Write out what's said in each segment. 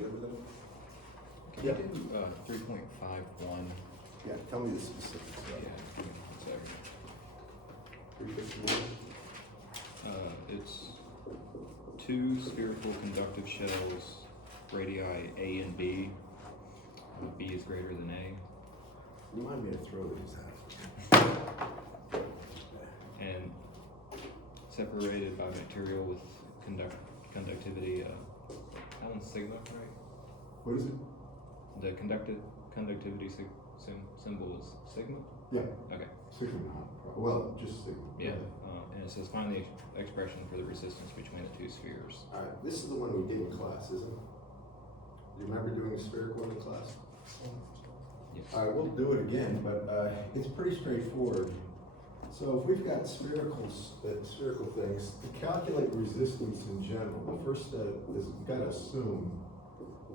good with it? Can you do 3.51? Yeah, tell me the specifics. Yeah, give me one second. 351? It's two spherical conductive shells, radii A and B. B is greater than A, Remind me to throw these out. and separated by material with conductivity. That one's sigma, right? What is it? The conductivity symbol is sigma. Yeah, Okay. sigma. Well, just sigma. Yeah. And it says find the expression for the resistance between the two spheres. All right, this is the one we did in class, isn't it? You remember doing a spherical in class? Yes. All right, we'll do it again, but it's pretty straightforward. So if we've got spherical things, to calculate resistance in general, the first step is you've got to assume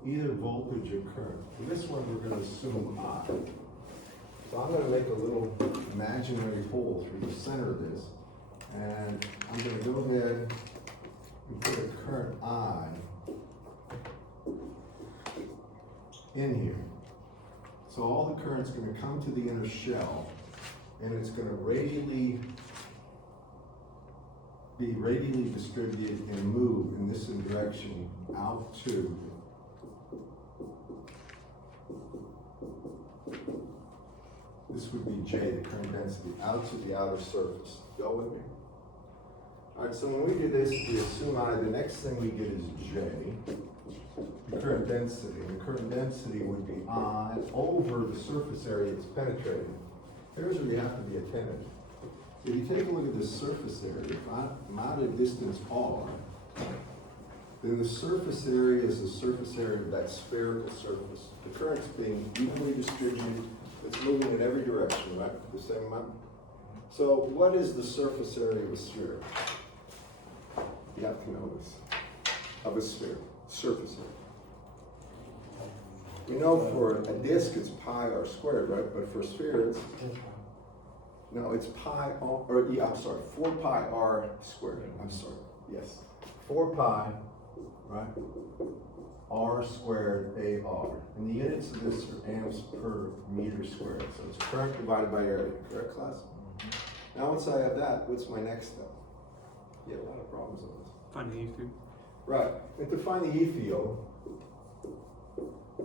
either voltage or current. For this one, we're going to assume I. So I'm going to make a little imaginary hole through the center of this, and I'm going to go ahead and put a current I in here. So all the current's going to come to the inner shell, and it's going to be radially distributed and move in this direction out to this would be J, the current density, out to the outer surface. Go with me? All right, so when we do this, we assume I, the next thing we get is J, the current density. And the current density would be I over the surface area it's penetrating. Here's where you have to be attentive. If you take a look at this surface area, if I'm at a distance R, then the surface area is the surface area of that spherical surface. The current's being evenly distributed, it's moving in every direction, right? The same amount. So what is the surface area of a sphere? You have to know this. Of a sphere, surface area. We know for a disk it's pi r squared, right? But for a sphere it's, no, it's pi, or yeah, I'm sorry, 4 pi r squared. I'm sorry, yes. 4 pi, right? R squared AR. And the units of this are amps per meter squared. So it's current divided by area, correct, class? Now once I have that, what's my next step? You have a lot of problems with this. Find the E field. Right, and to find the E field,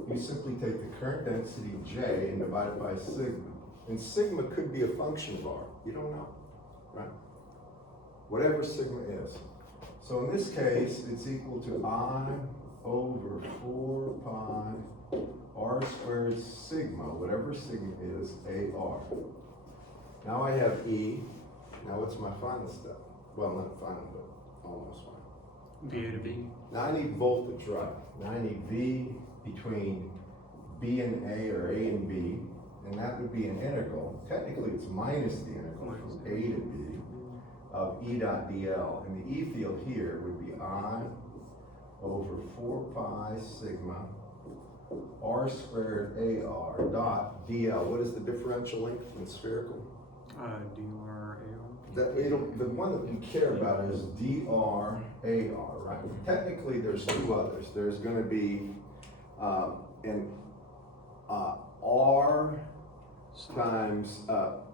you simply take the current density J and divide it by sigma. And sigma could be a function of R. You don't know, right? Whatever sigma is. So in this case, it's equal to I over 4 pi R squared sigma, whatever sigma is, AR. Now I have E. Now what's my final step? Well, not final, but almost final. VA to B. Now I need voltage, right? Now I need V between B and A or A and B, and that would be an integral. Technically it's minus the integral from A to B of E dot dl. And the E field here would be I over 4 pi sigma R squared AR dot dl. What is the differential length in spherical? DR AR. The one that we care about is dr AR, right? Technically, there's two others. There's going to be an R times,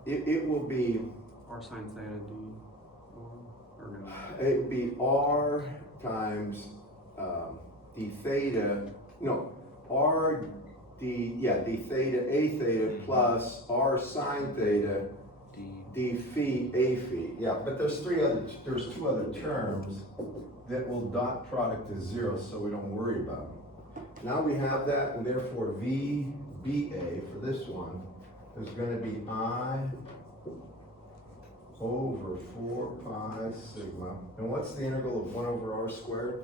it will be, R sine theta D. Or no. it would be R times d theta, no, R d, yeah, d theta, a theta plus R sine theta, d phi, a phi. Yeah, but there's two other terms that will dot product to 0, so we don't worry about them. Now we have that, and therefore VBA for this one is going to be I over 4 pi sigma. And what's the integral of 1 over R squared?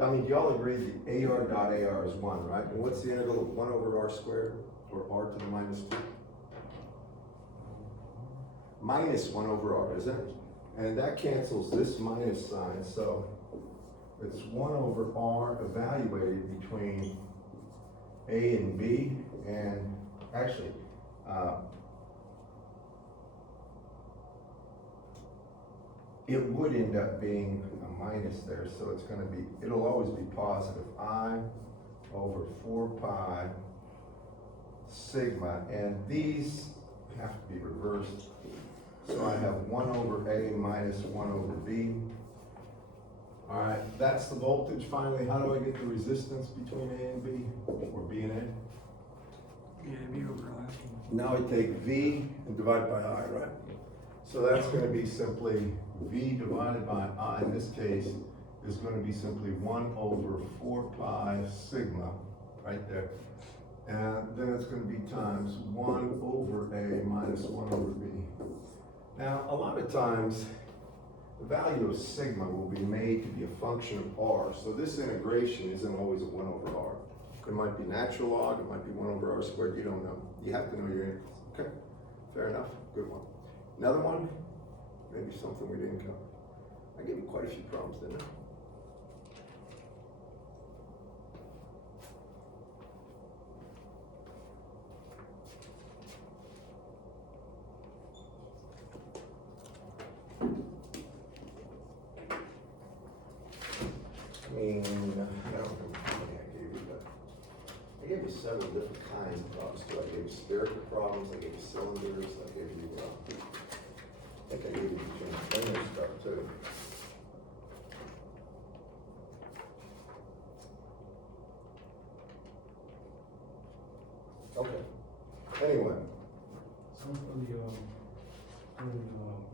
I mean, do y'all agree the AR dot AR is 1, right? And what's the integral of 1 over R squared, or R to the minus 2? Minus 1 over R, isn't it? And that cancels this minus sign, so it's 1 over R evaluated between A and B, and actually, it would end up being a minus there, so it's gonna be, it'll always be positive. I over 4 pi sigma, and these have to be reversed. So I have 1 over A minus 1 over B. All right, that's the voltage finally. How do I get the resistance between A and B, or B and A? Yeah, it'd be over last one. Now I take V and divide it by I, right? So that's gonna be simply V divided by I, in this case, is gonna be simply 1 over 4 pi sigma, right there. And then it's gonna be times 1 over A minus 1 over B. Now, a lot of times, the value of sigma will be made to be a function of R. So this integration isn't always a 1 over R. It might be natural log, it might be 1 over R squared, you don't know. You have to know your integrals, okay? Fair enough, good one. Another one, maybe something we didn't cover. I gave you quite a few problems, didn't I? I mean, I don't know how many I gave you, but I gave you several different kinds of problems too. I gave you spherical problems, I gave you cylinders, I gave you, I think I gave you linear stuff too. Okay, anyway, So for the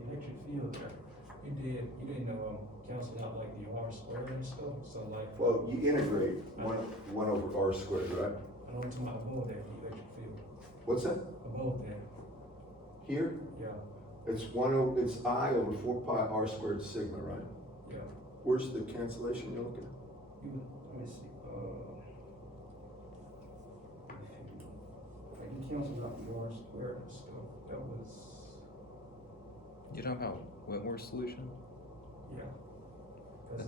electric field, you didn't cancel out like the R squared and stuff, so like. well, you integrate 1 over R squared, right? I don't talk about above that, the electric field, What's that? above that, Here, yeah, it's it's I over 4 pi R squared sigma, right? yeah. Where's the cancellation you're looking at? Let me see, like you canceled out the R squared and stuff, that was, You talking about Wentworth's solution? yeah. Cause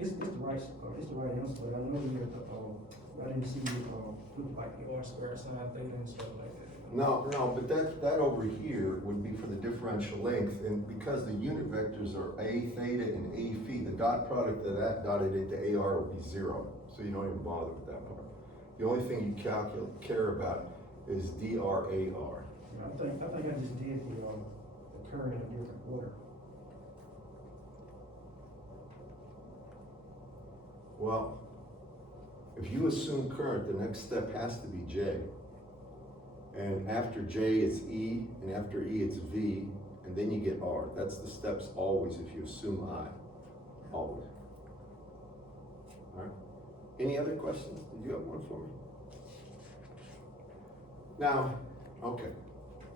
it's the right, answer, but I know I didn't see you, put like the R squared sign theta and stuff like that. No, but that over here would be for the differential length, and because the unit vectors are A theta and A phi, the dot product of that dotted into AR will be 0, so you don't even bother with that part. The only thing you care about is DRAR. Yeah, I think I just did the current in a different order. Well, if you assume current, the next step has to be J. And after J it's E, and after E it's V, and then you get R. That's the steps always if you assume I, always. All right? Any other questions? Did you have one for me? Now, okay,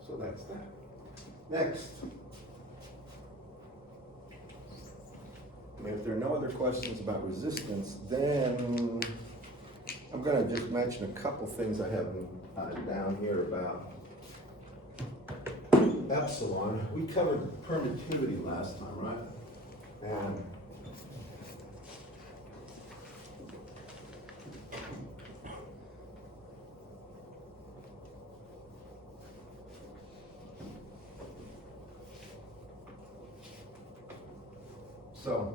so that's that. Next. I mean, if there are no other questions about resistance, then I'm gonna just mention a couple things I have down here about epsilon. We covered permittivity last time, right? And so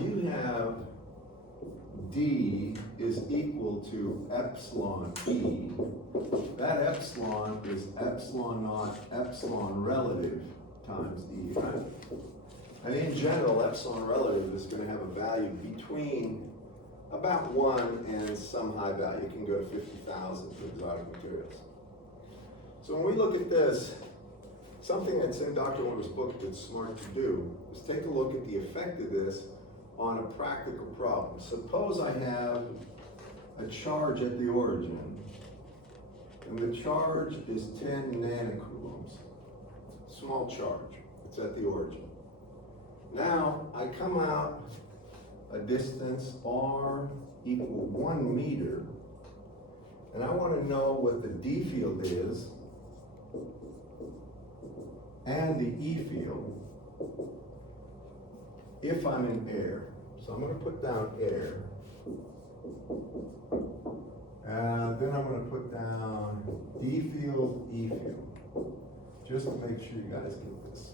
you have D is equal to epsilon E. That epsilon is epsilon naught, epsilon relative times E, right? And in general, epsilon relative is going to have a value between about 1 and some high value. It can go to 50,000 for exotic materials. So when we look at this, something that's in Dr. Wimmer's book that's smart to do is take a look at the effect of this on a practical problem. Suppose I have a charge at the origin, and the charge is 10 nanocoulombs. Small charge, it's at the origin. Now, I come out a distance R equal 1 meter, and I want to know what the D field is and the E field if I'm in air. So I'm going to put down air. And then I'm gonna put down D field, E field, just to make sure you guys get this.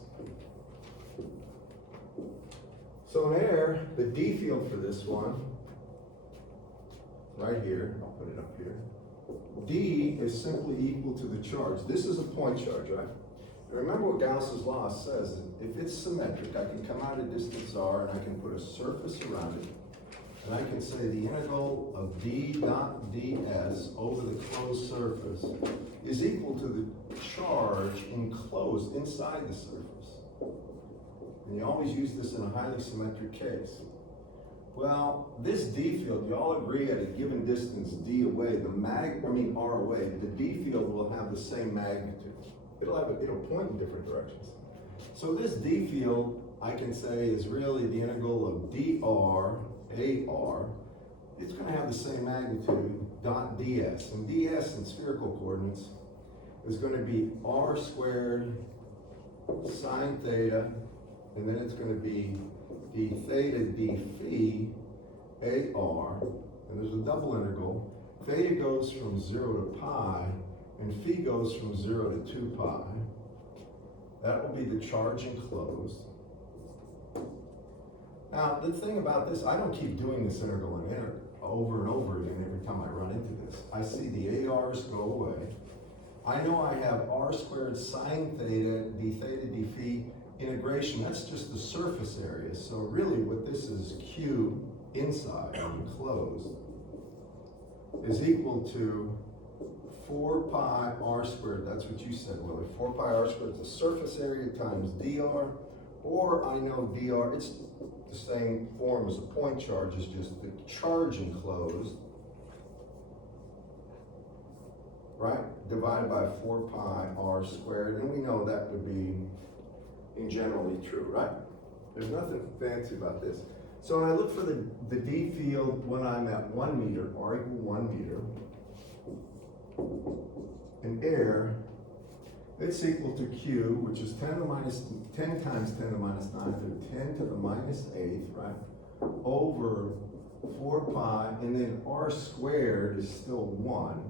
So in air, the D field for this one, right here, I'll put it up here. D is simply equal to the charge. This is a point charge, right? And remember what Gauss's law says, if it's symmetric, I can come out a distance r and I can put a surface around it. And I can say the integral of d dot ds over the closed surface is equal to the charge enclosed inside the surface. And you always use this in a highly symmetric case. Well, this D field, you all agree at a given distance D away, R away, the D field will have the same magnitude. It'll point in different directions. So this D field, I can say, is really the integral of dr, AR. It's gonna have the same magnitude, dot ds. And ds in spherical coordinates is gonna be r squared sine theta, and then it's gonna be d theta d phi AR, and there's a double integral. Theta goes from 0 to pi, and phi goes from 0 to 2 pi. That will be the charge enclosed. Now, the thing about this, I don't keep doing this integral over and over again every time I run into this. I see the ARs go away. I know I have r squared sine theta d phi integration. That's just the surface area. So really what this is, Q inside, enclosed, is equal to 4 pi r squared. That's what you said, Willie. 4 pi r squared is the surface area times dr, or I know dr, it's the same form as a point charge, it's just the charge enclosed, right, divided by 4 pi r squared, and we know that would be in generally true, right? There's nothing fancy about this. So when I look for the D field when I'm at 1 meter, r equal 1 meter, in air, it's equal to Q, which is 10 times 10 to the minus 9 to 10 to the minus 8th, right? Over 4 pi, and then r squared is still 1.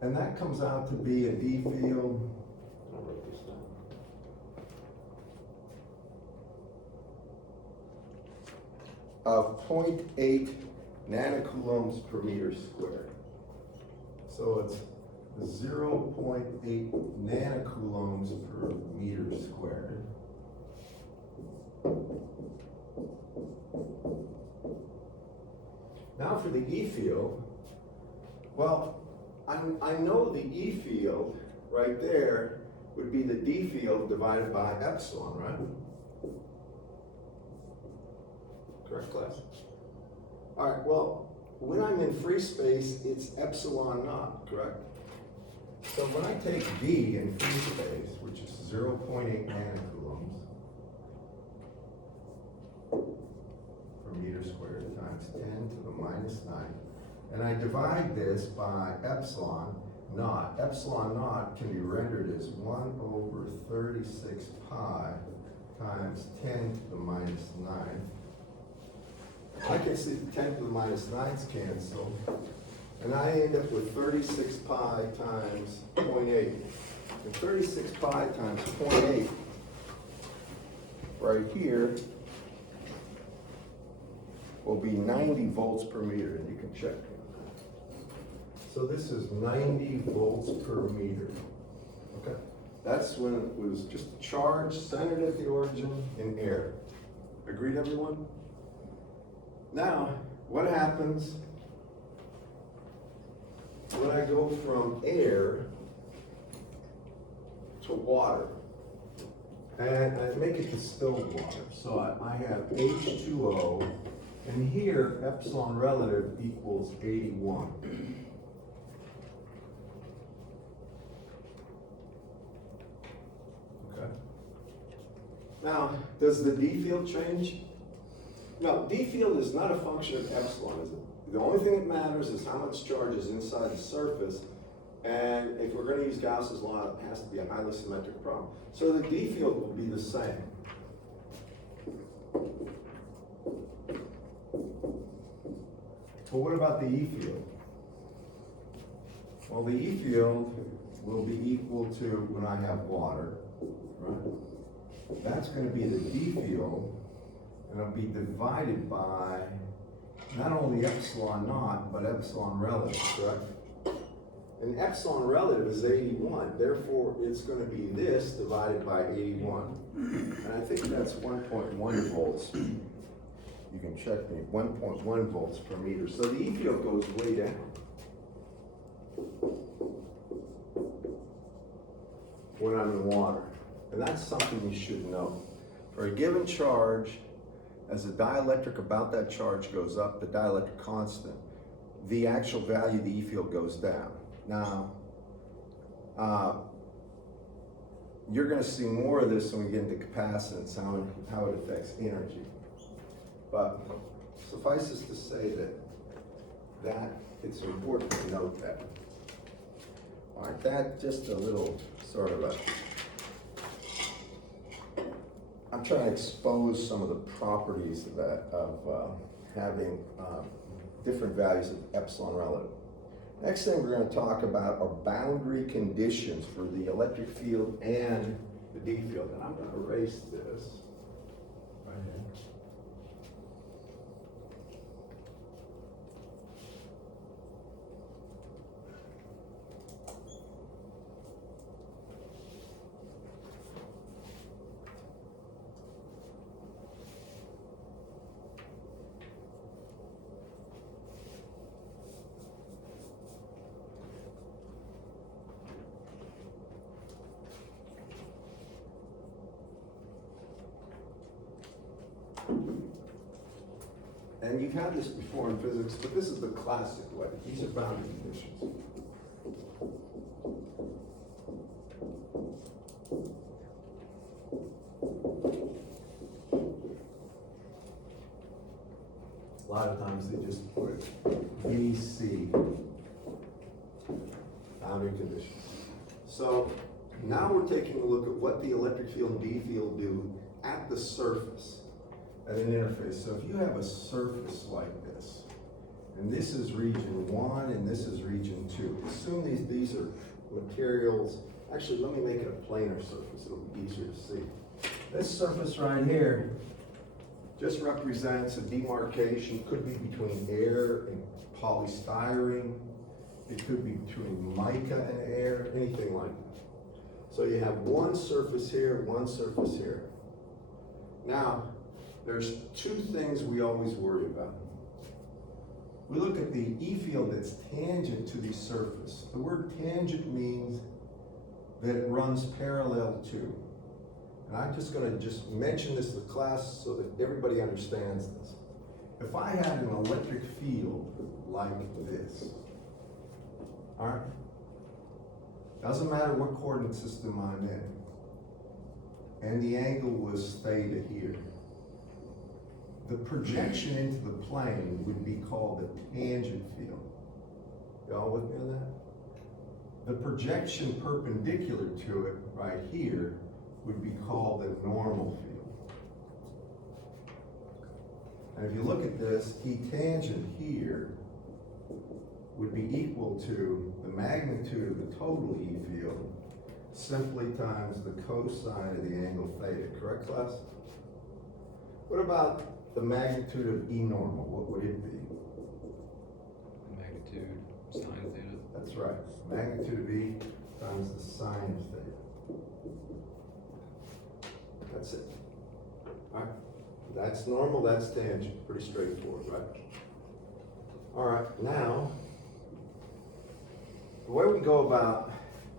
And that comes out to be a D field, I'll write this down, of 0.8 nanocoulombs per meter squared. So it's 0.8 nanocoulombs per meter squared. Now for the E field, well, I know the E field right there would be the D field divided by epsilon, right? Correct, class? All right, well, when I'm in free space, it's epsilon naught, correct? So when I take D in free space, which is 0.8 nanocoulombs per meter squared times 10 to the minus 9, and I divide this by epsilon naught. Epsilon naught can be rendered as 1 over 36 pi times 10 to the minus 9. I can see the 10 to the minus 9's cancel, and I end up with 36 pi times 0.8. And 36 pi times 0.8 right here will be 90 volts per meter, and you can check. So this is 90 volts per meter. Okay, that's when it was just a charge centered at the origin in air. Agreed, everyone? Now, what happens when I go from air to water? And I make it distilled water. So I have H2O, and here epsilon relative equals 81. Okay. Now, does the D field change? No, D field is not a function of epsilon, is it? The only thing that matters is how much charge is inside the surface, and if we're going to use Gauss's law, it has to be a highly symmetric problem. So the D field will be the same. But what about the E field? Well, the E field will be equal to when I have water, right? That's gonna be the D field, and it'll be divided by not only epsilon naught, but epsilon relative, correct? And epsilon relative is 81, therefore it's gonna be this divided by 81. And I think that's 1.1 volts. You can check me, 1.1 volts per meter. So the E field goes way down. When I'm in water. And that's something you should know. For a given charge, as the dielectric about that charge goes up, the dielectric constant, the actual value of the E field goes down. Now, you're gonna see more of this when we get into capacitance, how it affects energy. But suffices to say that it's important to note that. All right, that just a little sort of I'm trying to expose some of the properties of having different values of epsilon relative. Next thing we're going to talk about are boundary conditions for the electric field and the D field. And I'm going to erase this right here. And you've had this before in physics, but this is the classic way. These are boundary conditions. A lot of times they just put VC, boundary conditions. So now we're taking a look at what the electric field and D field do at the surface. At an interface. So if you have a surface like this, and this is region 1 and this is region 2, assume these are materials. Actually, let me make it a planar surface, it'll be easier to see. This surface right here just represents a demarcation, could be between air and polystyrene, it could be between mica and air, anything like that. So you have one surface here, one surface here. Now, there's two things we always worry about. We look at the E field that's tangent to the surface. The word tangent means that it runs parallel to. And I'm just gonna mention this to the class so that everybody understands this. If I had an electric field like this, all right? Doesn't matter what coordinate system I'm in, and the angle was theta here. The projection into the plane would be called the tangent field. Y'all with me on that? The projection perpendicular to it right here would be called the normal field. And if you look at this, E tangent here would be equal to the magnitude of the total E field simply times the cosine of the angle theta, correct class? What about the magnitude of E normal? What would it be? Magnitude sine theta. That's right, magnitude of E times the sine of theta. That's it. All right, that's normal, that's tangent, pretty straightforward, right? All right, now, the way we go about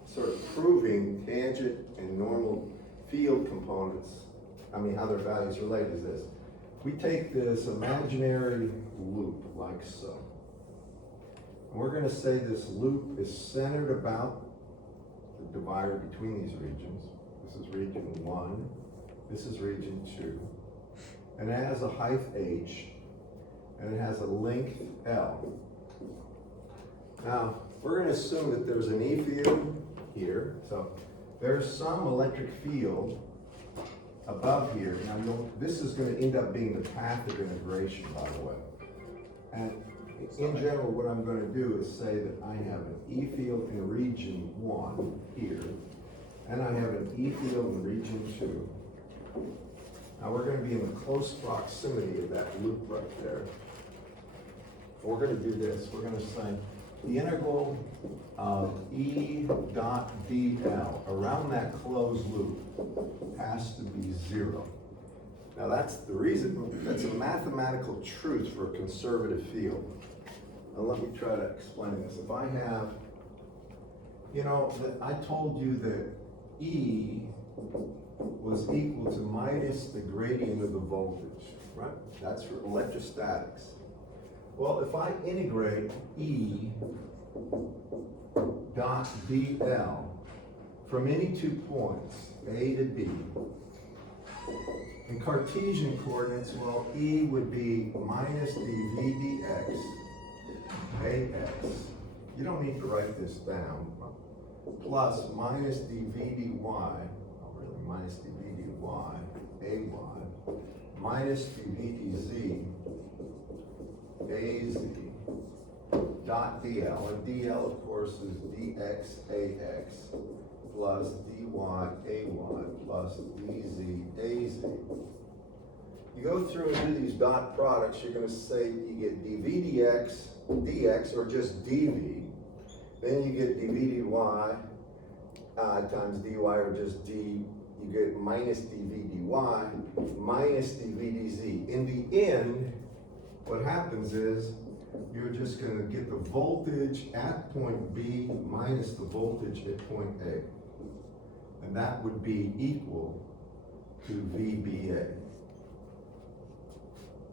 sort of proving tangent and normal field components, how their values relate is this. We take this imaginary loop like so. And we're gonna say this loop is centered about the divider between these regions. This is region 1, this is region 2. And it has a height h, and it has a length L. Now, we're gonna assume that there's an E field here, so there's some electric field above here. Now, this is going to end up being the path of integration, by the way. And in general, what I'm gonna do is say that I have an E field in region 1 here, and I have an E field in region 2. Now, we're gonna be in the close proximity of that loop right there. We're gonna do this, we're gonna say the integral of E dot dl around that closed loop has to be 0. Now, that's the reason, that's a mathematical truth for a conservative field. Now, let me try to explain this. If I have, you know, I told you that E was equal to minus the gradient of the voltage, right? That's for electrostatics. Well, if I integrate E dot dl from any 2 points, A to B, in Cartesian coordinates, well, E would be minus dv dx, ax. You don't need to write this down. Plus minus dv dy, oh really, minus dv dy, ay, minus dv dz, az, dot dl, and dl of course is dx ax, plus dy ay, plus dz az. You go through and do these dot products, you're gonna say you get dv dx, or just dv, then you get dv dy times dy, or just d, you get minus dv dy minus dv dz. In the end, what happens is you're just going to get the voltage at point B minus the voltage at point A. And that would be equal to VBA.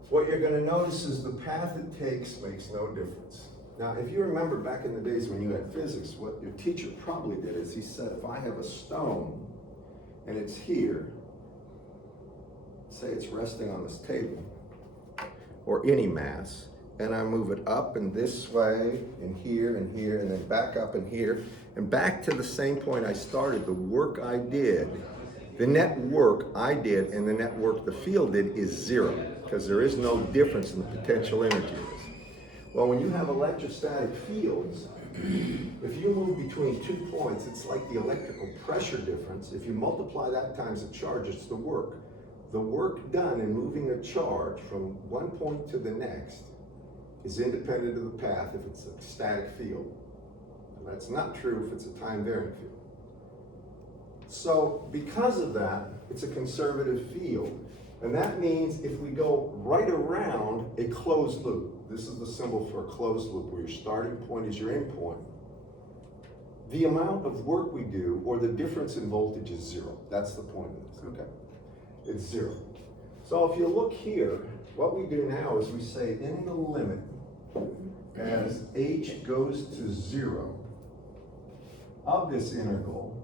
What you're going to notice is the path it takes makes no difference. Now, if you remember back in the days when you had physics, what your teacher probably did is he said, if I have a stone and it's here, say it's resting on this table, or any mass, and I move it up and this way, and here, and here, and then back up and here, and back to the same point I started, the work I did, the net work I did and the net work the field did is 0, because there is no difference in the potential energies. Well, when you have electrostatic fields, if you move between 2 points, it's like the electrical pressure difference. If you multiply that times the charge, it's the work. The work done in moving a charge from one point to the next is independent of the path if it's a static field. That's not true if it's a time-varying field. So because of that, it's a conservative field. And that means if we go right around a closed loop, this is the symbol for a closed loop where your starting point is your end point, the amount of work we do, or the difference in voltage, is 0. That's the point of this, okay? It's 0. So if you look here, what we do now is we say in the limit, as h goes to 0, of this integral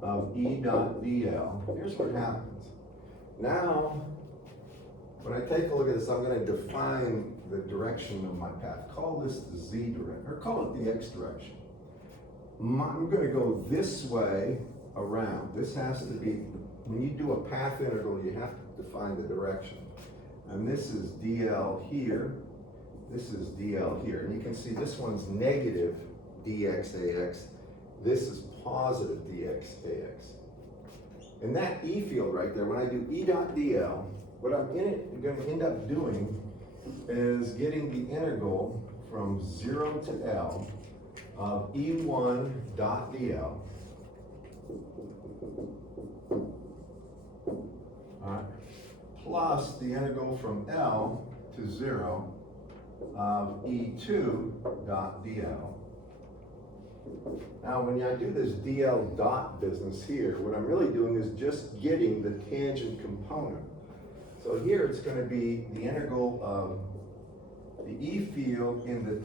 of E dot dl, here's what happens. Now, when I take a look at this, I'm going to define the direction of my path. Call this the z direction, or call it the x direction. I'm going to go this way around. This has to be, when you do a path integral, you have to define the direction. And this is dl here, this is dl here. And you can see this one's negative dx ax, this is positive dx ax. And that E field right there, when I do E dot dl, what I'm going to end up doing is getting the integral from 0 to L of E1 dot dl. Alright, plus the integral from L to 0 of E2 dot dl. Now, when I do this dl dot business here, what I'm really doing is just getting the tangent component. So here it's going to be the integral of the E field in the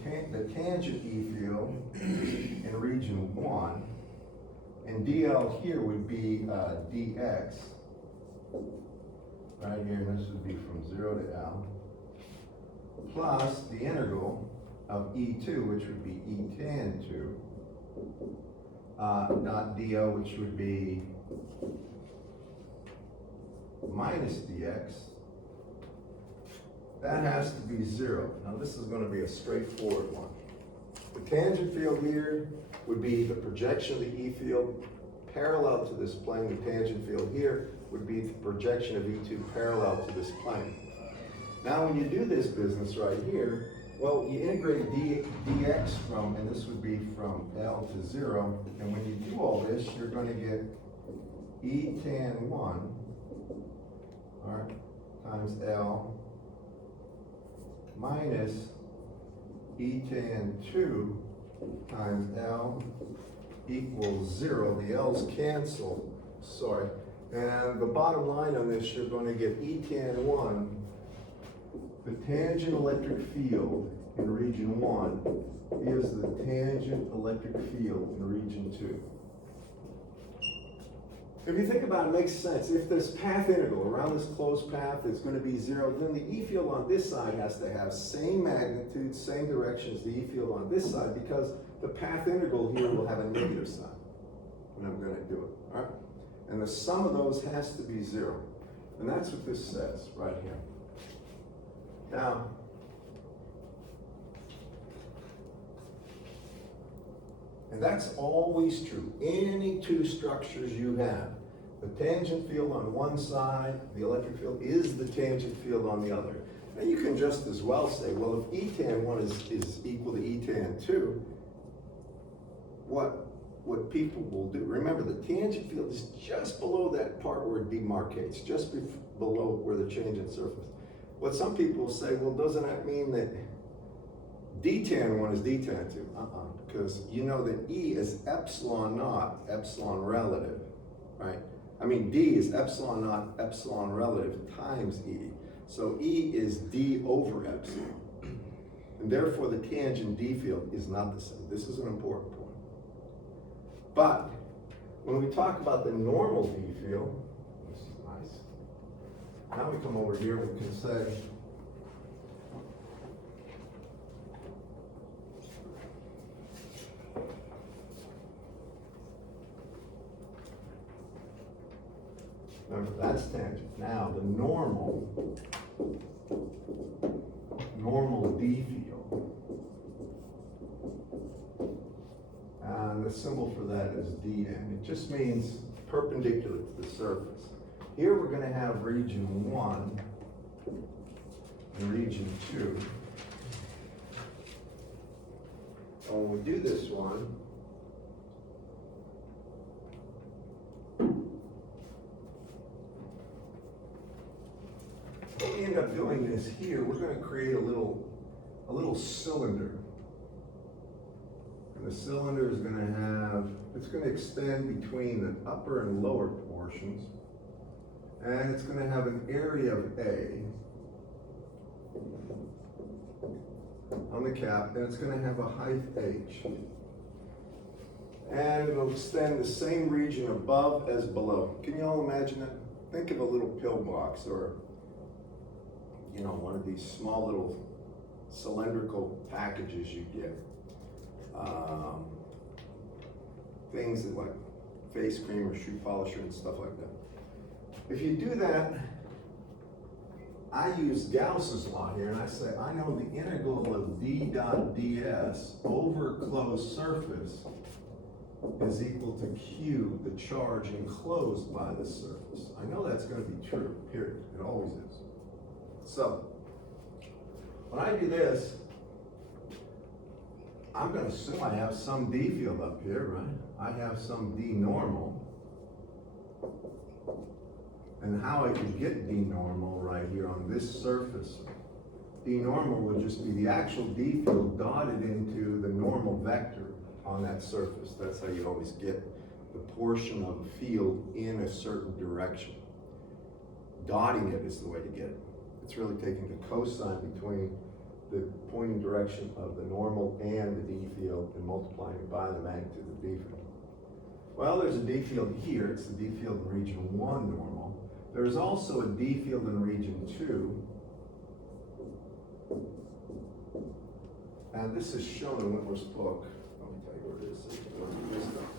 tangent E field in region 1, and dl here would be dx, right here, and this would be from 0 to L, plus the integral of E2, which would be E tan 2, dot dl, which would be minus dx, that has to be 0. Now this is gonna be a straightforward one. The tangent field here would be the projection of the E field parallel to this plane. The tangent field here would be the projection of E2 parallel to this plane. Now when you do this business right here, well, you integrate dx from, and this would be from L to 0, and when you do all this, you're gonna get E tan 1, all right, times L minus E tan 2 times L equals 0. The L's cancel, sorry. And the bottom line on this, you're going to get E tan 1, the tangent electric field in region 1 is the tangent electric field in region 2. If you think about it, it makes sense. If this path integral around this closed path is going to be 0, then the E field on this side has to have same magnitude, same direction as the E field on this side, because the path integral here will have a negative sign when I'm going to do it, all right? And the sum of those has to be 0. And that's what this says right here. Now, and that's always true. Any two structures you have, the tangent field on one side, the electric field is the tangent field on the other. Now you can just as well say, well, if E tan 1 is equal to E tan 2, what people will do, remember the tangent field is just below that part where it demarcates, just below where the change in surface. What some people will say, well, doesn't that mean that D tan 1 is D tan 2? Because you know that E is epsilon naught, epsilon relative, right? I mean, D is epsilon naught, epsilon relative times E. So E is D over epsilon. And therefore the tangent D field is not the same. This is an important point. But when we talk about the normal D field, this is nice. Now we come over here, we can say, remember, that's tangent. Now, the normal D field. And the symbol for that is dn. It just means perpendicular to the surface. Here we're going to have region 1 and region 2. And when we do this one, what we end up doing is here, we're going to create a little cylinder. And the cylinder is going to have, it's going to extend between the upper and lower portions. And it's going to have an area of A on the cap, and it's going to have a height H. And it'll extend the same region above as below. Can you all imagine that? Think of a little pillbox, or you know, one of these small little cylindrical packages you get. Things that like face cream or shoe polisher and stuff like that. If you do that, I use Gauss's law here, and I say, I know the integral of d dot ds over closed surface is equal to q, the charge enclosed by the surface. I know that's going to be true, period. It always is. So, when I do this, I'm going to assume I have some D field up here, right? I have some D normal. And how I could get D normal right here on this surface, D normal would just be the actual D field dotted into the normal vector on that surface. That's how you always get the portion of a field in a certain direction. Dotting it is the way to get it. It's really taking the cosine between the pointing direction of the normal and the D field and multiplying it by the magnitude of the D field. Well, there's a D field here. It's the D field in region 1 normal. There's also a D field in region 2. And this is shown in Whitmer's book. Let me tell you where it is. This stuff.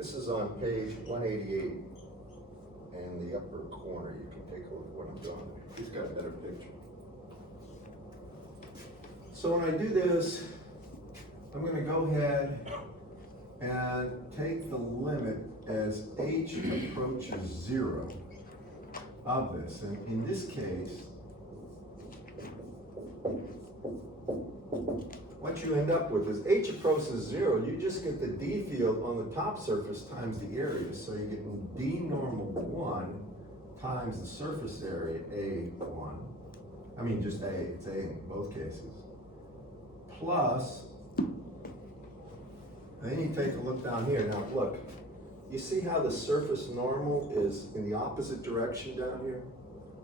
This is on page 188 in the upper corner. You can take a look at what I'm doing. He's got a better picture. So when I do this, I'm going to go ahead and take the limit as h approaches 0 of this. And in this case, what you end up with is h approaches 0, you just get the d field on the top surface times the area. So you get d normal 1 times the surface area, A1. I mean, just A, it's A in both cases. Plus, then you take a look down here. Now look, you see how the surface normal is in the opposite direction down here?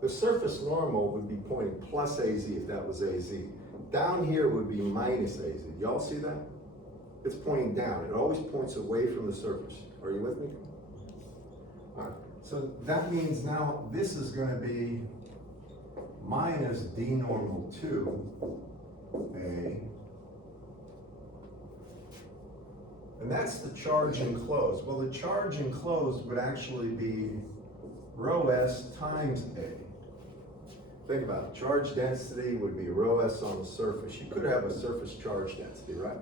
The surface normal would be pointing plus AZ if that was AZ. Down here would be minus AZ. Y'all see that? It's pointing down. It always points away from the surface. Are you with me? All right. So that means now this is going to be minus d normal 2A. And that's the charge enclosed. Well, the charge enclosed would actually be rho s times A. Think about it. Charge density would be rho s on the surface. You could have a surface charge density, right?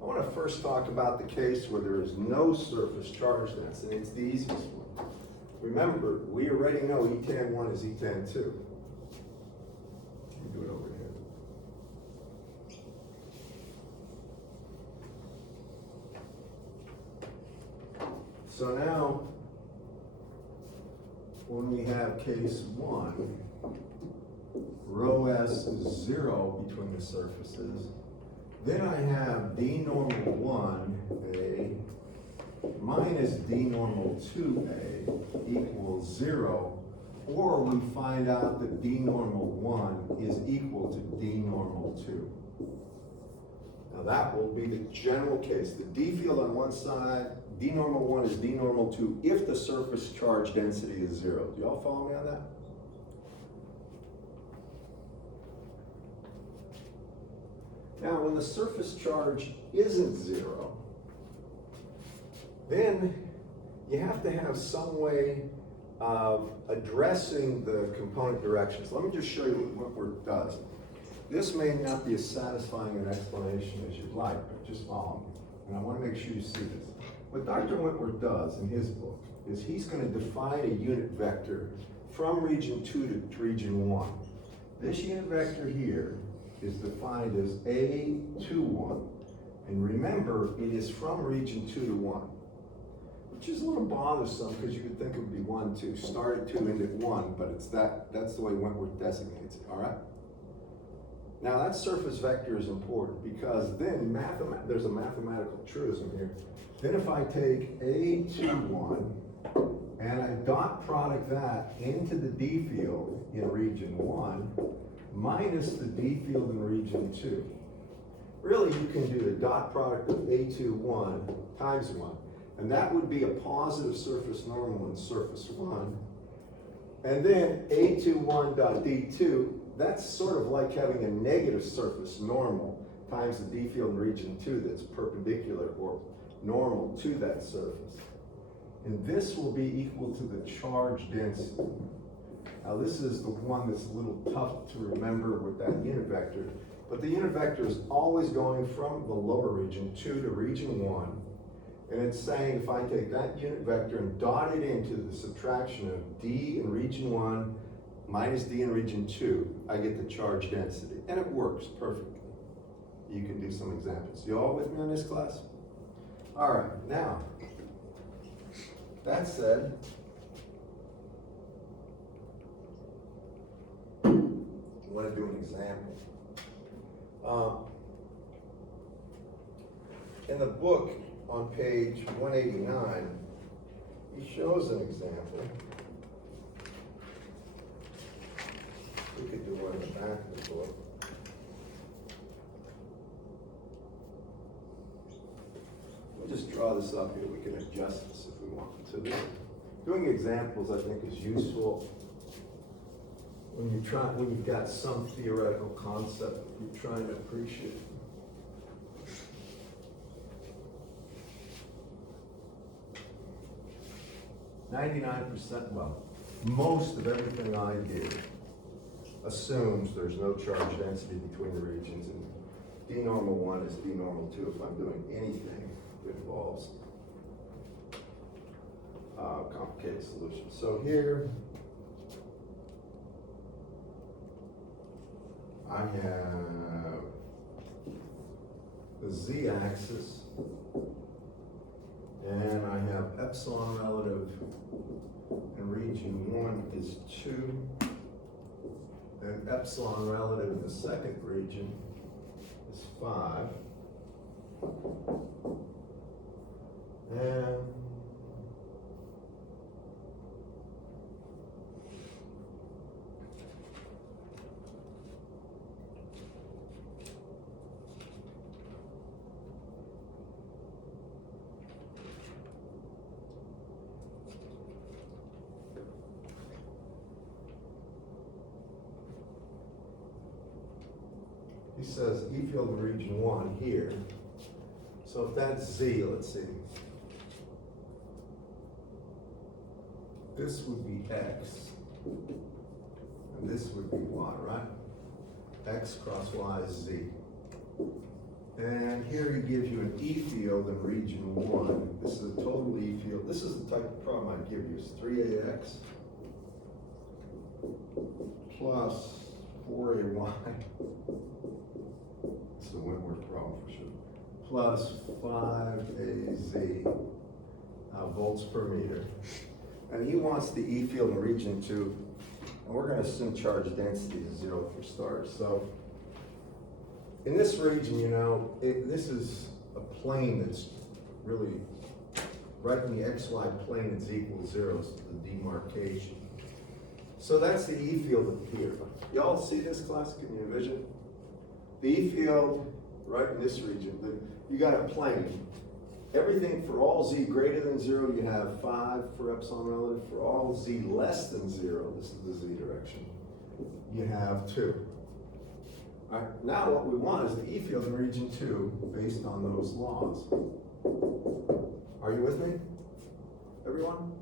I want to first talk about the case where there is no surface charge density. It's the easiest one. Remember, we already know E tan 1 is E tan 2. Let me do it over here. So now, when we have case 1, rho s is 0 between the surfaces, then I have d normal 1A minus d normal 2A equals 0, or we find out that d normal 1 is equal to d normal 2. Now that will be the general case. The d field on one side, d normal 1 is d normal 2 if the surface charge density is 0. Do y'all follow me on that? Now, when the surface charge isn't 0, then you have to have some way of addressing the component directions. Let me just show you what Wentworth does. This may not be as satisfying an explanation as you'd like, but just follow me. And I want to make sure you see this. What Dr. Wentworth does in his book is he's going to define a unit vector from region 2 to region 1. This unit vector here is defined as A21. And remember, it is from region 2 to 1, which is a little bothersome because you could think it would be 1, 2. Start at 2, end at 1, but it's that's the way Wentworth designates it, all right? Now that surface vector is important because then there's a mathematical truism here. Then if I take A21 and I dot product that into the D field in region 1 minus the D field in region 2. Really, you can do the dot product of A21 times 1, and that would be a positive surface normal in surface 1. And then A21 dot D2, that's sort of like having a negative surface normal times the D field in region 2 that's perpendicular or normal to that surface. And this will be equal to the charge density. Now this is the one that's a little tough to remember with that unit vector, but the unit vector is always going from the lower region 2 to region 1, and it's saying if I take that unit vector and dot it into the subtraction of D in region 1 minus D in region 2, I get the charge density, and it works perfectly. You can do some examples. You all with me on this class? All right, now, that said, I want to do an example. In the book on page 189, he shows an example. We could do one in the back of the book. We'll just draw this up here. We can adjust this if we want to. Doing examples, I think, is useful when you've got some theoretical concept you're trying to appreciate. 99%, well, most of everything I do assumes there's no charge density between the regions, and D normal 1 is D normal 2 if I'm doing anything that involves complicated solutions. So here, I have the z-axis, and I have epsilon relative in region 1 is 2, and epsilon relative in the second region is 5. And he says E field in region 1 here. So if that's Z, let's see. This would be X. And this would be Y, right? X cross Y is Z. And here he gives you an E field in region 1. This is a total E field. This is the type of problem I'd give you. It's 3AX plus 4AY. It's the Wentworth problem for sure. Plus 5AZ volts per meter. And he wants the E field in region 2. And we're going to assume charge density is 0 for starters. So in this region, you know, this is a plane that's really right in the XY plane is equal to 0, is the demarcation. So that's the E field here. Y'all see this class? Can you envision? The E field right in this region, you got a plane. Everything for all Z greater than 0, you have 5 for epsilon relative. For all Z less than 0, this is the Z direction, you have 2. All right, now what we want is the E field in region 2 based on those laws. Are you with me, everyone?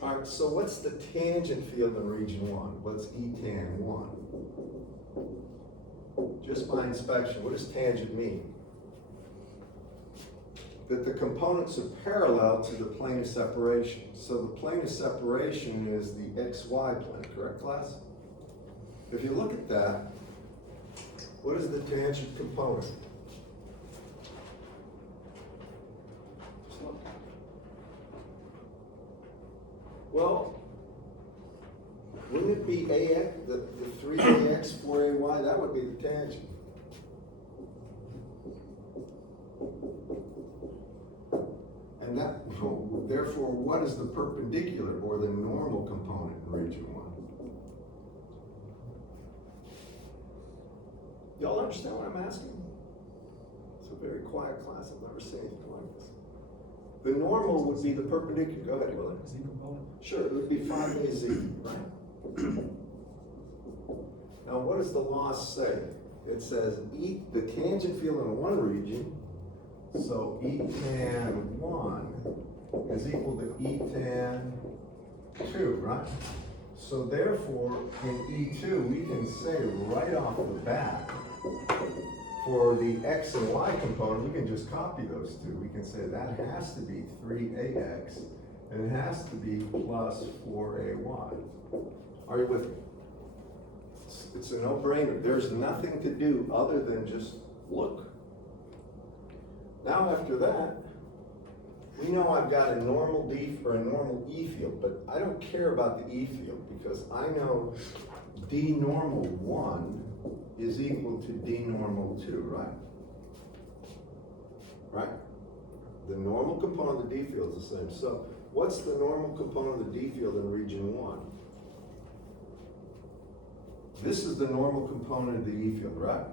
All right, so what's the tangent field in region 1? What's E tan 1? Just by inspection, what does tangent mean? That the components are parallel to the plane of separation. So the plane of separation is the XY plane, correct, class? If you look at that, what is the tangent component? Just look. Well, wouldn't it be AX, the 3AX, 4AY? That would be the tangent. And that, therefore, what is the perpendicular or the normal component in region 1? Y'all understand what I'm asking? It's a very quiet class. I've never seen anything like this. The normal would be the perpendicular. Go ahead, Willie. Z component. Sure, it would be 5AZ, right? Now, what does the law say? It says the tangent field in one region, so E tan 1 is equal to E tan 2, right? So therefore, in E2, we can say right off the bat, for the X and Y component, we can just copy those two. We can say that has to be 3AX, and it has to be plus 4AY. Are you with me? It's a no-brainer. There's nothing to do other than just look. Now after that, we know I've got a normal D or a normal E field, but I don't care about the E field because I know D normal 1 is equal to D normal 2, right? Right? The normal component of the D field is the same. So what's the normal component of the D field in region 1? This is the normal component of the E field, right?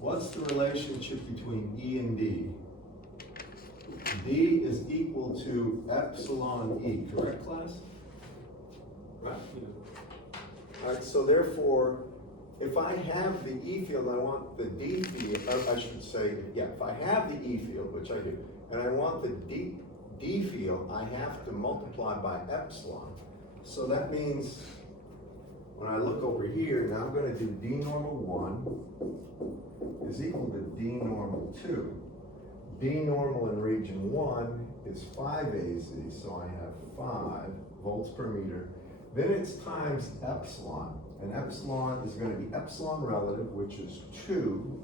What's the relationship between E and D? D is equal to epsilon E, correct, class? Right? All right, so therefore, if I have the E field, I want the D field, I should say, yeah, if I have the E field, which I do, and I want the D field, I have to multiply by epsilon. So that means when I look over here, now I'm gonna do D normal 1 is equal to D normal 2. D normal in region 1 is 5 AZ, so I have 5 volts per meter. Then it's times epsilon, and epsilon is gonna be epsilon relative, which is 2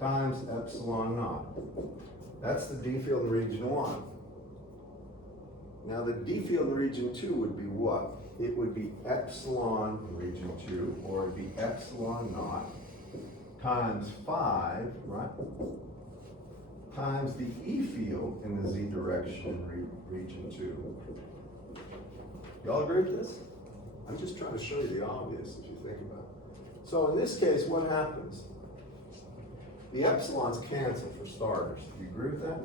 times epsilon naught. That's the D field in region 1. Now the D field in region 2 would be what? It would be epsilon in region 2, or it'd be epsilon naught times 5, right? Times the E field in the Z direction in region 2. Y'all agree with this? I'm just trying to show you the obvious if you think about it. So in this case, what happens? The epsilons cancel for starters. Do you agree with that?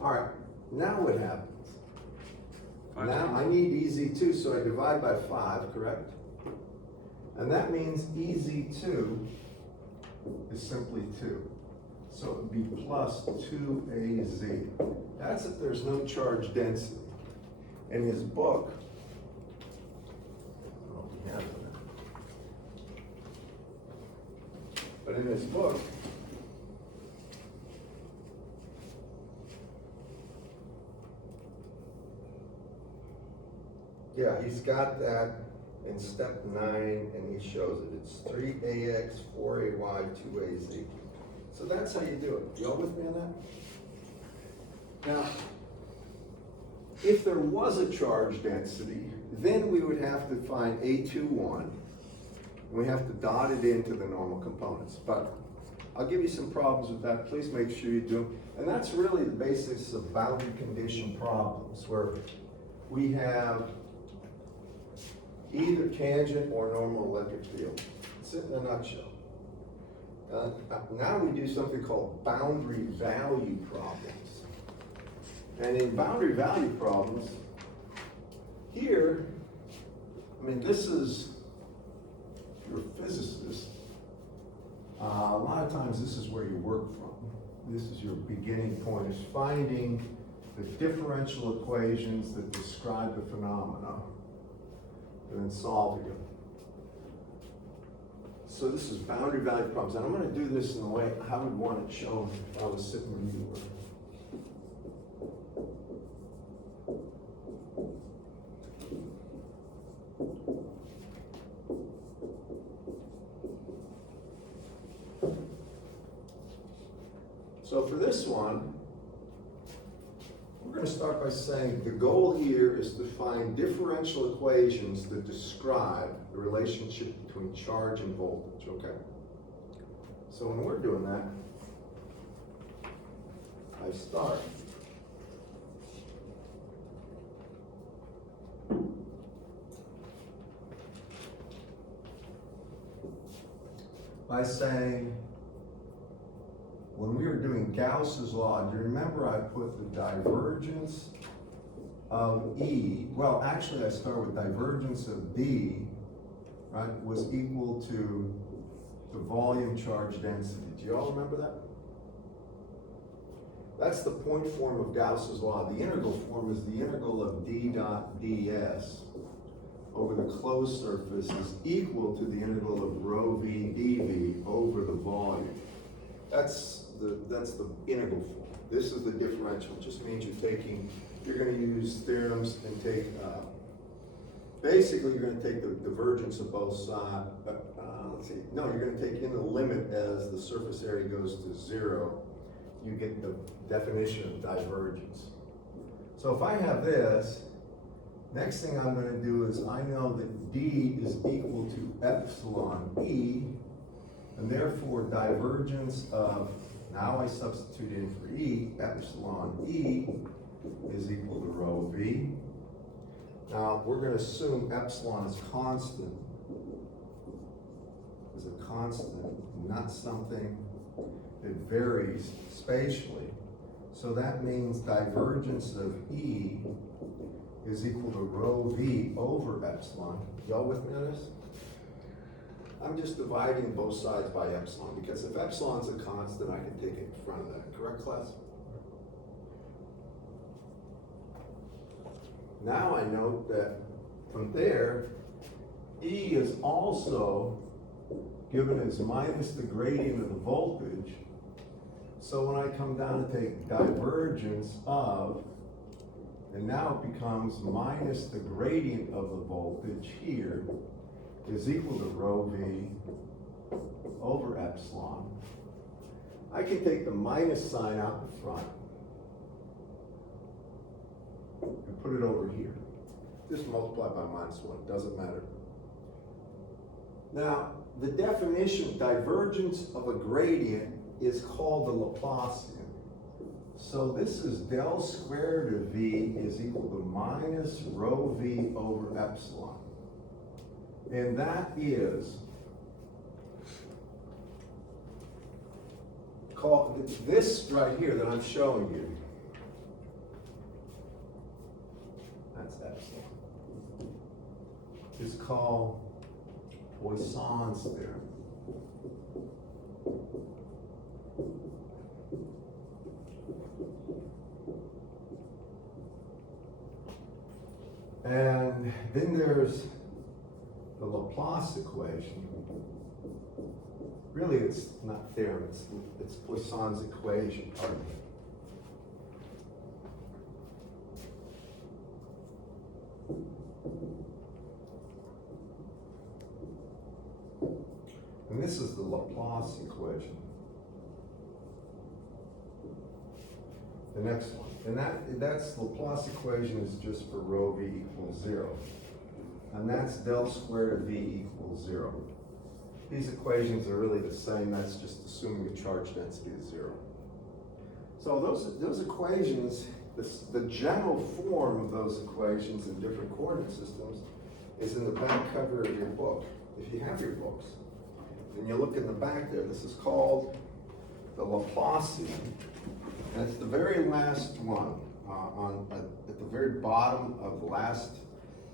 All right, now what happens? Now I need EZ2, so I divide by 5, correct? And that means EZ2 is simply 2. So it would be plus 2AZ. That's if there's no charge density. In his book, I don't know if he has it. But in his book, yeah, he's got that in step 9, and he shows it. It's 3AX, 4AY, 2AZ. So that's how you do it. Y'all with me on that? Now, if there was a charge density, then we would have to find A21, and we have to dot it into the normal components. But I'll give you some problems with that. Please make sure you do them. And that's really the basis of boundary condition problems, where we have either tangent or normal electric field. It's it in a nutshell. Now we do something called boundary value problems. And in boundary value problems, here, I mean, this is, if you're a physicist, a lot of times this is where you work from. This is your beginning point, is finding the differential equations that describe the phenomena and then solving them. So this is boundary value problems, and I'm going to do this in the way I would want it shown if I was sitting where you were. So for this one, we're going to start by saying the goal here is to find differential equations that describe the relationship between charge and voltage, okay? So when we're doing that, I start by saying, when we were doing Gauss's law, do you remember I put the divergence of E, well, actually I start with divergence of D, right, was equal to the volume charge density. Do you all remember that? That's the point form of Gauss's law. The integral form is the integral of D dot ds over the closed surface is equal to the integral of rho v dv over the volume. That's the integral form. This is the differential. It just means you're going to use theorems and take, basically you're going to take the divergence of both sides. Let's see. No, you're going to take in the limit as the surface area goes to 0. You get the definition of divergence. So if I have this, next thing I'm going to do is I know that D is equal to epsilon E, and therefore divergence of, now I substitute in for E, epsilon E is equal to rho V. Now we're going to assume epsilon is constant, not something that varies spatially. So that means divergence of E is equal to rho V over epsilon. Y'all with me on this? I'm just dividing both sides by epsilon, because if epsilon's a constant, I can take it in front of that, correct, class? Now I note that from there, E is also given as minus the gradient of the voltage. So when I come down to take divergence of, and now it becomes minus the gradient of the voltage here is equal to rho V over epsilon. I can take the minus sign out in front and put it over here. Just multiply by -1, doesn't matter. Now, the definition, divergence of a gradient, is called the Laplacian. So this is del squared of V is equal to minus rho V over epsilon. And that is called, this right here that I'm showing you, that's epsilon, is called Poisson's theorem. And then there's the Laplace equation. Really, it's not theorem, it's Poisson's equation, pardon me. And this is the Laplace equation. The next one. And that's Laplace equation is just for rho V equals 0. And that's del squared of V equals 0. These equations are really the same, that's just assuming the charge density is 0. So those equations, the general form of those equations in different coordinate systems is in the back cover of your book. If you have your books, and you look in the back there, this is called the Laplacian. And it's the very last one, at the very bottom of the last,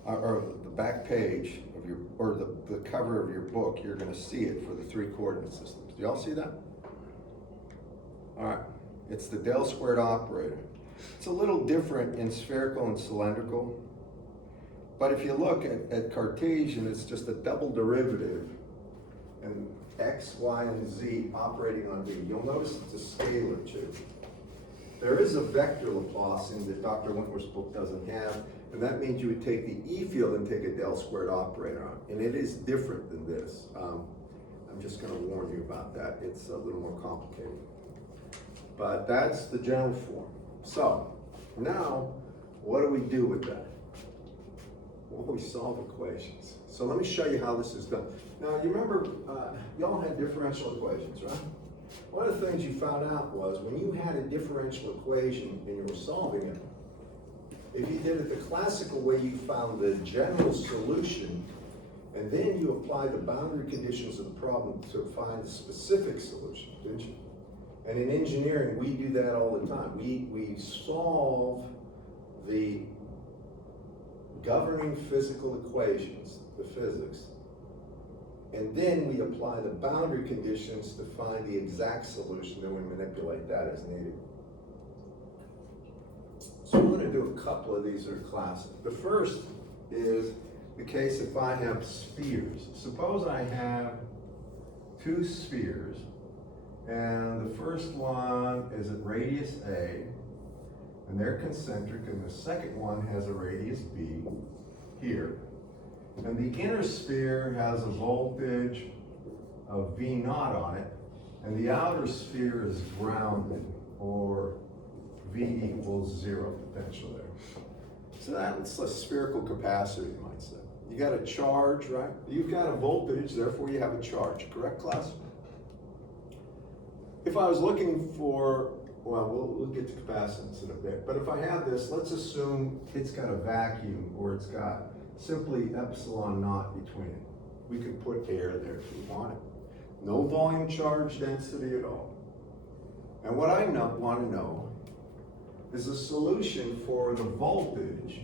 or the back page of your, or the cover of your book, you're gonna see it for the 3 coordinate systems. Do y'all see that? All right, it's the del squared operator. It's a little different in spherical and cylindrical, but if you look at Cartesian, it's just a double derivative, and x, y, and z operating on V. You'll notice it's a scalar too. There is a vector Laplacian that Dr. Wentworth's book doesn't have, and that means you would take the E field and take a del squared operator on, and it is different than this. I'm just gonna warn you about that. It's a little more complicated. But that's the general form. So, now, what do we do with that? Well, we solve equations. So let me show you how this is done. Now, you remember, y'all had differential equations, right? One of the things you found out was when you had a differential equation and you were solving it, if you did it the classical way, you found the general solution, and then you applied the boundary conditions of the problem to find the specific solution, didn't you? And in engineering, we do that all the time. We solve the governing physical equations, the physics, and then we apply the boundary conditions to find the exact solution, then we manipulate that as needed. So I'm gonna do a couple of these that are classic. The first is the case if I have spheres. Suppose I have 2 spheres, and the first one is at radius A, and they're concentric, and the second one has a radius B here. And the inner sphere has a voltage of V naught on it, and the outer sphere is grounded, or V equals 0 potential there. So that's a spherical capacitor, you might say. You got a charge, right? You've got a voltage, therefore you have a charge, correct, class? If I was looking for, well, we'll get to capacitance in a bit, but if I have this, let's assume it's got a vacuum, or it's got simply epsilon naught between it. We could put air there if we want it. No volume charge density at all. And what I want to know is a solution for the voltage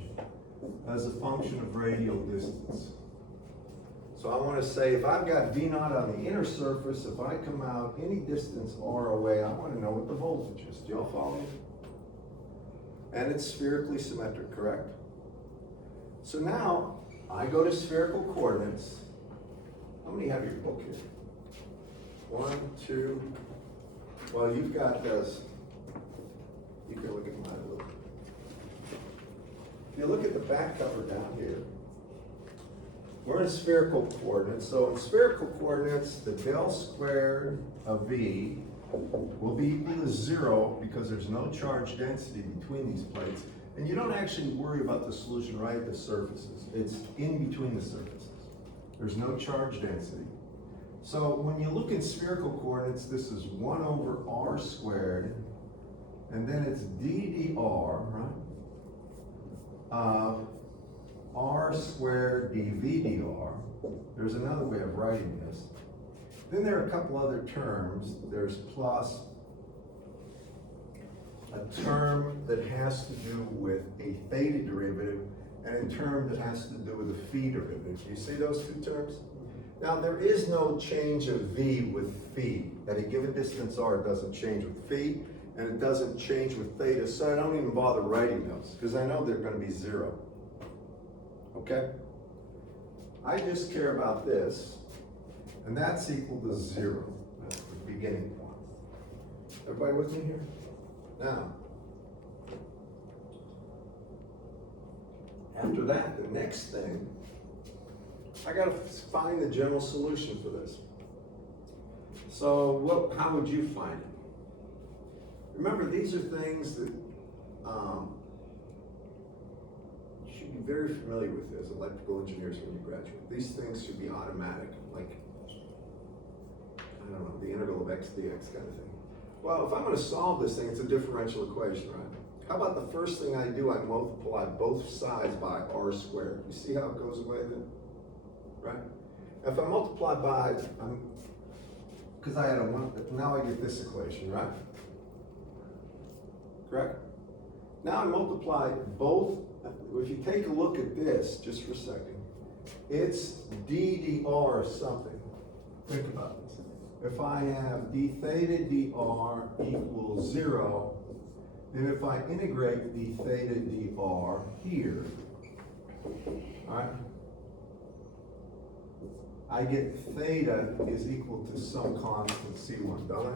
as a function of radial distance. So I wanna say, if I've got V naught on the inner surface, if I come out any distance R away, I wanna know what the voltage is. Do y'all follow me? And it's spherically symmetric, correct? So now, I go to spherical coordinates. How many have your book here? 1, 2, well, you've got those. You can look at mine a little. If you look at the back cover down here, we're in spherical coordinates. So in spherical coordinates, the del squared of V will be equal to 0 because there's no charge density between these plates. And you don't actually worry about the solution right at the surfaces. It's in between the surfaces. There's no charge density. So when you look in spherical coordinates, this is 1 over r squared, and then it's d dr, right? Of r squared dv dr. There's another way of writing this. Then there are a couple other terms. There's plus a term that has to do with a theta derivative and a term that has to do with a phi derivative. You see those two terms? Now, there is no change of v with phi. At a given distance r, it doesn't change with phi, and it doesn't change with theta, so I don't even bother writing those, because I know they're going to be 0. Okay? I just care about this, and that's equal to 0. That's the beginning point. Everybody with me here? Now, after that, the next thing, I gotta find the general solution for this. So how would you find it? Remember, these are things that you should be very familiar with as electrical engineers when you graduate. These things should be automatic, like, I don't know, the integral of x dx kind of thing. Well, if I'm gonna solve this thing, it's a differential equation, right? How about the first thing I do, I multiply both sides by r squared. You see how it goes away then? Right? If I multiply by, because I had a 1, now I get this equation, right? Correct? Now I multiply both, if you take a look at this, just for a second, it's d dr something. Think about this. If I have d theta dr equals 0, then if I integrate d theta dr here, all right, I get theta is equal to some constant C1, don't I?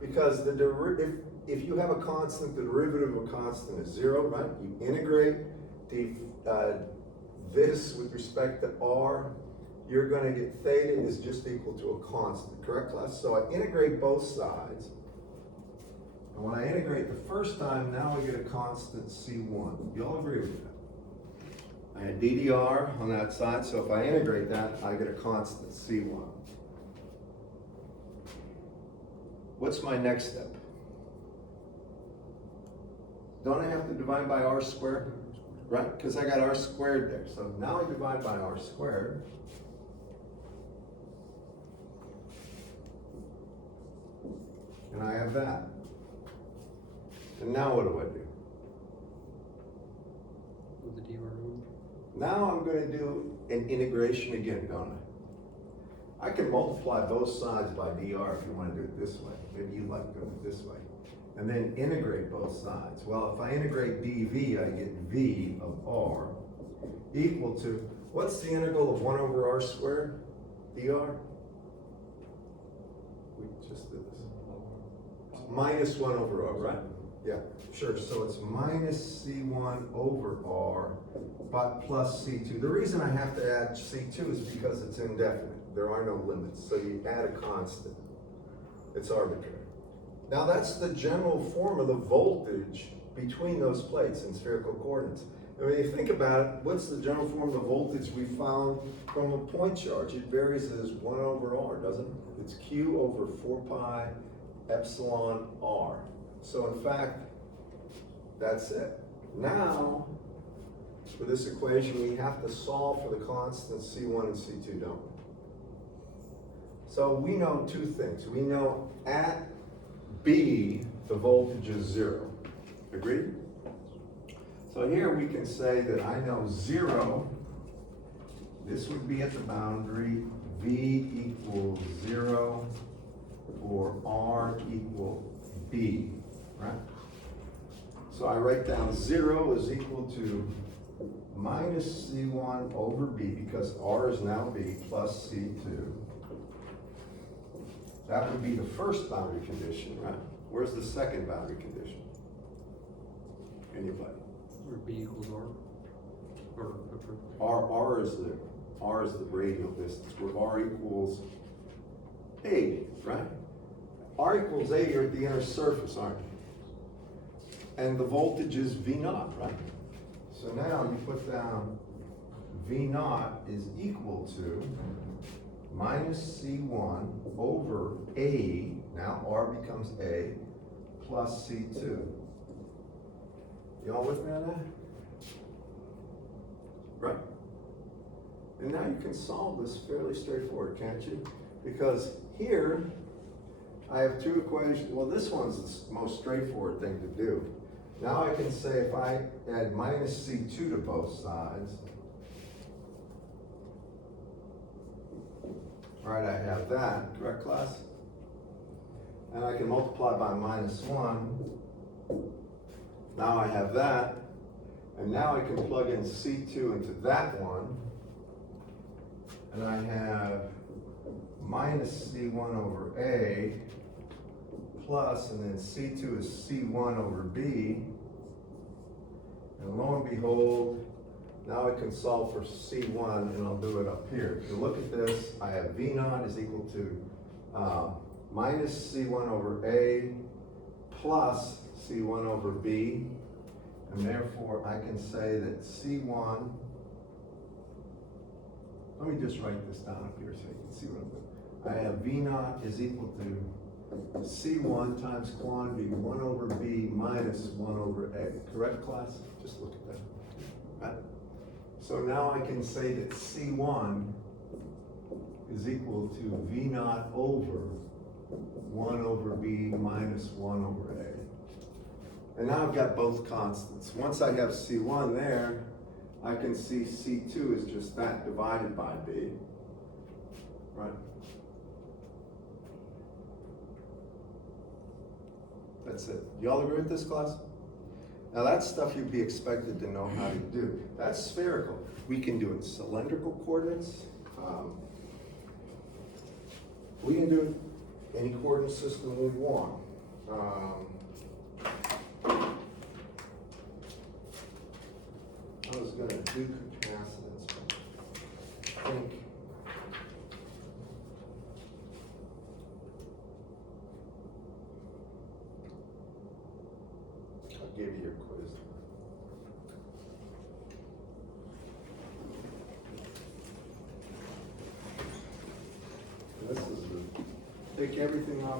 Because if you have a constant, the derivative of a constant is 0, right? You integrate this with respect to r, you're going to get theta is just equal to a constant, correct, class? So I integrate both sides. And when I integrate the first time, now I get a constant C1. You all agree with that? I had DDR on that side, so if I integrate that, I get a constant C1. What's my next step? Don't I have to divide by r squared? Right, because I got r squared there. So now I divide by r squared. And I have that. And now what do I do? With the dr rule. Now I'm going to do an integration again, don't I? I can multiply both sides by dr if you want to do it this way. Maybe you like doing it this way. And then integrate both sides. Well, if I integrate dv, I get v of r equal to, what's the integral of 1 over r squared? dr? We just did this. Minus 1 over r, right? Yeah, sure. So it's minus C1 over R, but plus C2. The reason I have to add C2 is because it's indefinite. There are no limits. So you add a constant. It's arbitrary. Now that's the general form of the voltage between those plates in spherical coordinates. And when you think about it, what's the general form of the voltage we found from a point charge? It varies as 1 over R, doesn't it? It's Q over 4 pi epsilon R. So in fact, that's it. Now, for this equation, we have to solve for the constants C1 and C2, don't we? So we know two things. We know at B, the voltage is 0. Agreed? So here we can say that I know 0 this would be at the boundary, V equals 0, or R equal B, right? So I write down 0 is equal to minus C1 over B, because R is now B, plus C2. That would be the first boundary condition, right? Where's the second boundary condition? Anybody? Or B equals R? Or, R is the radial distance, where R equals A, right? R equals A, you're at the inner surface, aren't you? And the voltage is V naught, right? So now you put down V naught is equal to minus C1 over A, now R becomes A, plus C2. Y'all with me on that? Right? And now you can solve this fairly straightforward, can't you? Because here, I have two equations. Well, this one's the most straightforward thing to do. Now I can say if I add minus C2 to both sides, right, I have that, correct, class? And I can multiply by minus 1. Now I have that. And now I can plug in C2 into that one. And I have minus C1 over A plus, and then C2 is C1 over B. And lo and behold, now I can solve for C1, and I'll do it up here. If you look at this, I have V naught is equal to minus C1 over A plus C1 over B. And therefore, I can say that C1, let me just write this down up here so you can see what I'm doing. I have V naught is equal to C1 times quantity 1 over B minus 1 over A. Correct, class? Just look at that. Right? So now I can say that C1 is equal to V naught over 1 over B minus 1 over A. And now I've got both constants. Once I have C1 there, I can see C2 is just that divided by B, right? That's it. Y'all agree with this, class? Now that's stuff you'd be expected to know how to do. That's spherical. We can do it cylindrical coordinates. We can do it any coordinate system we want. I was gonna do capacitance, but I think I'll give you your quiz. This is take everything off